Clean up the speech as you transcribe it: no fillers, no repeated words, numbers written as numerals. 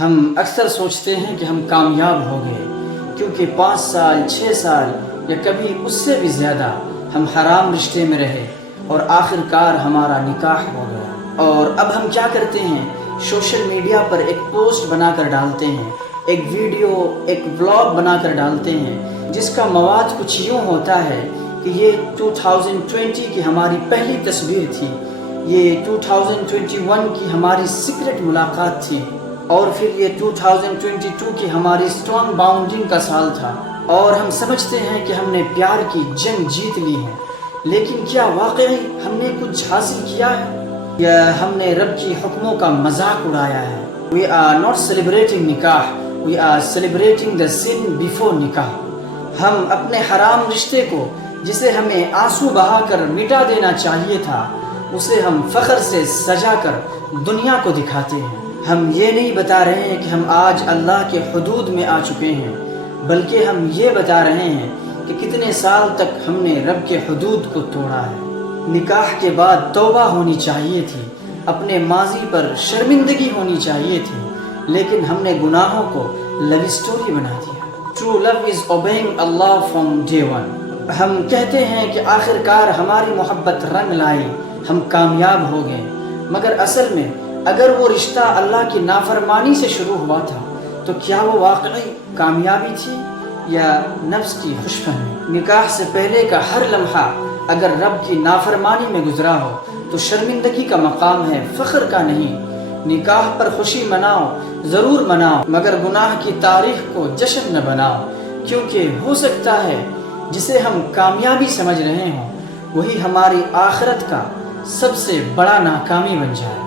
ہم اکثر سوچتے ہیں کہ ہم کامیاب ہو گئے کیونکہ 5 سال 6 سال یا کبھی اس سے بھی زیادہ ہم حرام رشتے میں رہے اور آخر کار ہمارا نکاح ہو گیا۔ اور اب ہم کیا کرتے ہیں، سوشل میڈیا پر ایک پوسٹ بنا کر ڈالتے ہیں، ایک ویڈیو ایک ولاگ بنا کر ڈالتے ہیں جس کا مواد کچھ یوں ہوتا ہے کہ یہ 2020 کی ہماری پہلی تصویر تھی، یہ 2021 کی ہماری سیکرٹ ملاقات تھی، اور پھر یہ 2022 کی ہماری اسٹرانگ باؤنڈنگ کا سال تھا، اور ہم سمجھتے ہیں کہ ہم نے پیار کی جنگ جیت لی ہے۔ لیکن کیا واقعی ہم نے کچھ حاصل کیا ہے یا ہم نے رب کی حکموں کا مذاق اڑایا ہے؟ We are not celebrating نکاح، we are celebrating the sin before نکاح۔ ہم اپنے حرام رشتے کو جسے ہمیں آنسو بہا کر مٹا دینا چاہیے تھا، اسے ہم فخر سے سجا کر دنیا کو دکھاتے ہیں۔ ہم یہ نہیں بتا رہے ہیں کہ ہم آج اللہ کے حدود میں آ چکے ہیں، بلکہ ہم یہ بتا رہے ہیں کہ کتنے سال تک ہم نے رب کے حدود کو توڑا ہے۔ نکاح کے بعد توبہ ہونی چاہیے تھی، اپنے ماضی پر شرمندگی ہونی چاہیے تھی، لیکن ہم نے گناہوں کو لو اسٹوری بنا دیا۔ True love is obeying Allah from day one۔ ہم کہتے ہیں کہ آخر کار ہماری محبت رنگ لائی، ہم کامیاب ہو گئے، مگر اصل میں اگر وہ رشتہ اللہ کی نافرمانی سے شروع ہوا تھا تو کیا وہ واقعی کامیابی تھی یا نفس کی خوش فہمی؟ نکاح سے پہلے کا ہر لمحہ اگر رب کی نافرمانی میں گزرا ہو تو شرمندگی کا مقام ہے، فخر کا نہیں۔ نکاح پر خوشی مناؤ، ضرور مناؤ، مگر گناہ کی تاریخ کو جشن نہ بناؤ، کیونکہ ہو سکتا ہے جسے ہم کامیابی سمجھ رہے ہوں وہی ہماری آخرت کا سب سے بڑا ناکامی بن جائے۔